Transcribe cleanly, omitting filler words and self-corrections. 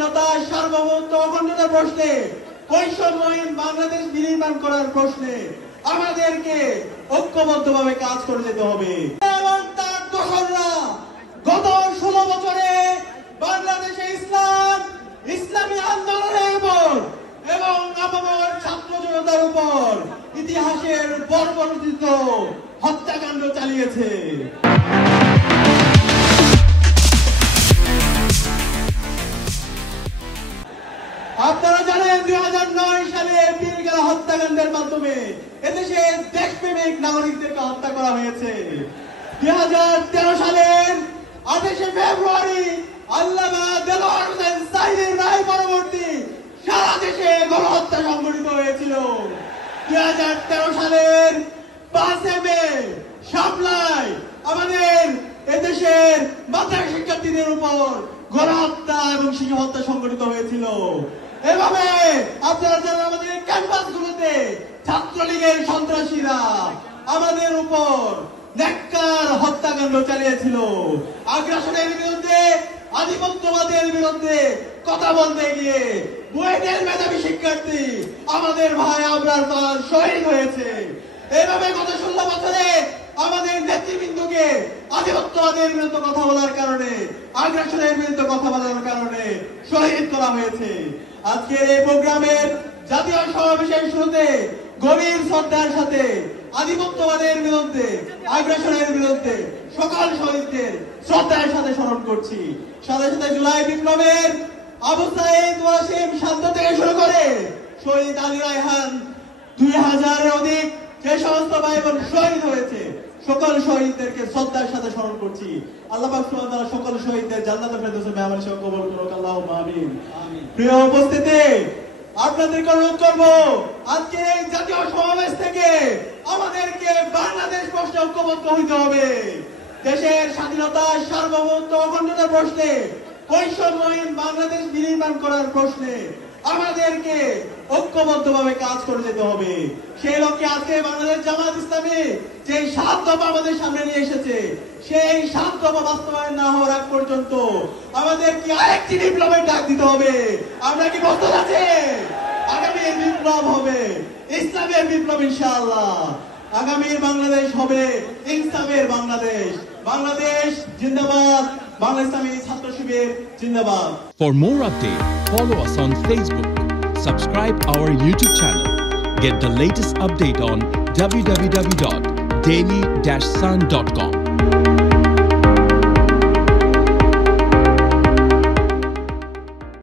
স্বাধীনতা সার্বভৌমত্ব অখণ্ডতার প্রশ্নে বৈষম্যহীন বাংলাদেশ বিনির্মাণ করার প্রশ্নে আমাদেরকে ঐক্যবদ্ধভাবে কাজ করে যেতে হবে এবং তার দোসররা গত 16 বছরে বাংলাদেশে ইসলামী আন্দোলনের উপর এবং আপামর ছাত্র জনতার উপর ইতিহাসের বর্বরোচিত হত্যাকাণ্ড চালিয়েছে। আপনারা জানেন 2009 সালে পীরগালা হত্যাকাণ্ডের মাধ্যমে এদেশে দেশপ্রেমিক নাগরিকদেরকে হত্যা করা হয়েছে। 2013 সালের 28 ফেব্রুয়ারি আল্লামা দেলোয়ার হোসেন সাঈদীর রায় পরবর্তী সারা দেশে গণহত্যা সংঘটিত হয়েছিল। 2013 সালের 5 মে শাপলায় আমাদের এদেশের মাদ্রাসা শিক্ষার্থীদের উপর গণহত্যা এবং শিশু হত্যা সংঘটিত হয়েছিল। এভাবে আপনারা জানেন আমাদের ক্যাম্পাসগুলোতে ছাত্রলীগের সন্ত্রাসীরা আমাদের উপর নেককার হত্যাকাণ্ড চালিয়েছিল। আগ্রাসনের বিরুদ্ধে, আধিপত্যবাদের বিরুদ্ধে কথা বলতে গিয়ে বুয়েটের মেধাবী শিক্ষার্থী আমাদের ভাই আবরার পাল শহীদ হয়েছে। এভাবে গত 16 বছরে আমাদের নেতৃবৃন্দকে আধিপত্যবাদের বিরুদ্ধে কথা বলার কারণে, আগ্রাসনের বিরুদ্ধে কথা বলার কারণে শহীদ করা হয়েছে। আজকের এই প্রোগ্রামের জাতীয় সমাবেশের শুরুতে গভীর শ্রদ্ধার সাথে আধিপত্যবাদের বিরুদ্ধে, আগ্রাসনের বিরুদ্ধে সকল শহীদদের শ্রদ্ধার সাথে স্মরণ করছি। সাথে সাথে জুলাই বিপ্লবের আবু সাঈদ ওয়াসিম শান্ত থেকে শুরু করে শহীদ আলী রায়হান 2000-এর অধিক যে সমস্ত ভাই বোন শহীদ হয়েছে সকল শহীদদেরকে শ্রদ্ধার সাথে স্মরণ করছি। আল্লাহ পাক সুবহানাহু ওয়া তাআলা সকল শহীদদের জান্নাতুল ফেরদৌসে মেহমান হিসেবে কবুল করুক। আল্লাহুম্মা আমিন। প্রিয় উপস্থিতি, আপনাদেরকে অনুরোধ করব আজকে এই জাতীয় সমাবেশ থেকে আমাদেরকে বাংলাদেশ প্রশ্নে ঐক্যবদ্ধ হইতে হবে। দেশের স্বাধীনতা সার্বভৌমত্ব অখণ্ডতার প্রশ্নে বৈষম্যহীন বাংলাদেশ বিনির্মাণ করার প্রশ্নে আমাদেরকে ঐক্যবদ্ধভাবে কাজ করে যেতে হবে। সেই লক্ষ্যে আজকে বাংলাদেশ জামাত ইসলামী যে 7 দফা আমাদের সামনে নিয়ে এসেছে, সেই 7 দফা বাস্তবায়ন না হওয়ার আগ পর্যন্ত আমাদের কি আরেকটি বিপ্লবের ডাক দিতে হবে। আমরা কি প্রস্তুত আছি? আগামী বিপ্লব হবে ইসলামের বিপ্লব ইনশাআল্লাহ। আগামী বাংলাদেশ হবে ইনসাফের বাংলাদেশ। বাংলাদেশ জিন্দাবাদ, বাংলা ইসলামী ছাত্র শিবির জিন্দাবাদ। For more updates, follow us on Facebook, subscribe our YouTube channel, get the latest update on www.daily-sun.com.